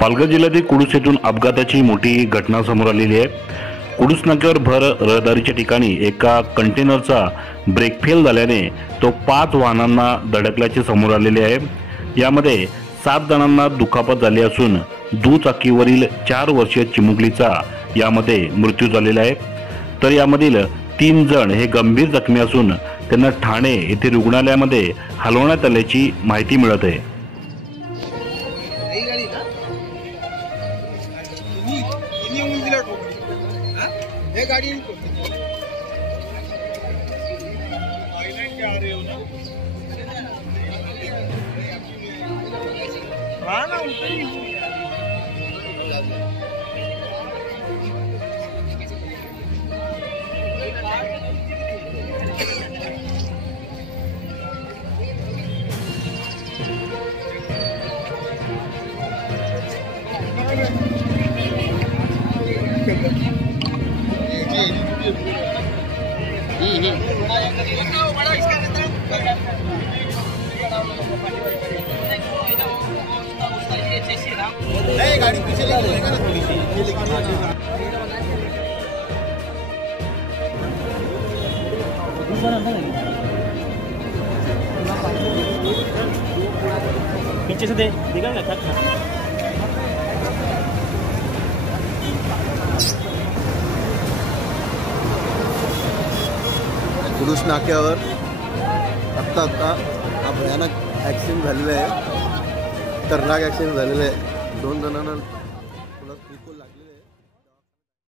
पालघर जिल्ह्यातील कुडूस येथून अपघाताची मोठी घटना समोर आलेली आहे। कुडूस नाक्यावर भर रहदारीच्या ठिकाणी एका कंटेनरचा ब्रेक फेल झाल्याने तो 5 वाहनांना धडकल्याचे समोर आलेले आहे। यामध्ये 7 जणांना दुखापत झाली असून दुचाकीवरील 4 वर्षीय चिमुकलीचा यामध्ये मृत्यू झालेला आहे। तर यामधील 3 जण हे गंभीर जखमी असून त्यांना ठाणे येथे रुग्णालयामध्ये हलवण्यात आल्याची माहिती मिळत आहे। गाड़ी गाड़ी पीछे लेके जाएगा ना थोड़ी सी पीछे से देखा ना कुडूस नाक्यावर आत्ता हा भयानक ॲक्सिडेंट झालेला आहे। खतरनाक ॲक्सिडेंट झालेला आहे। 2 जणांना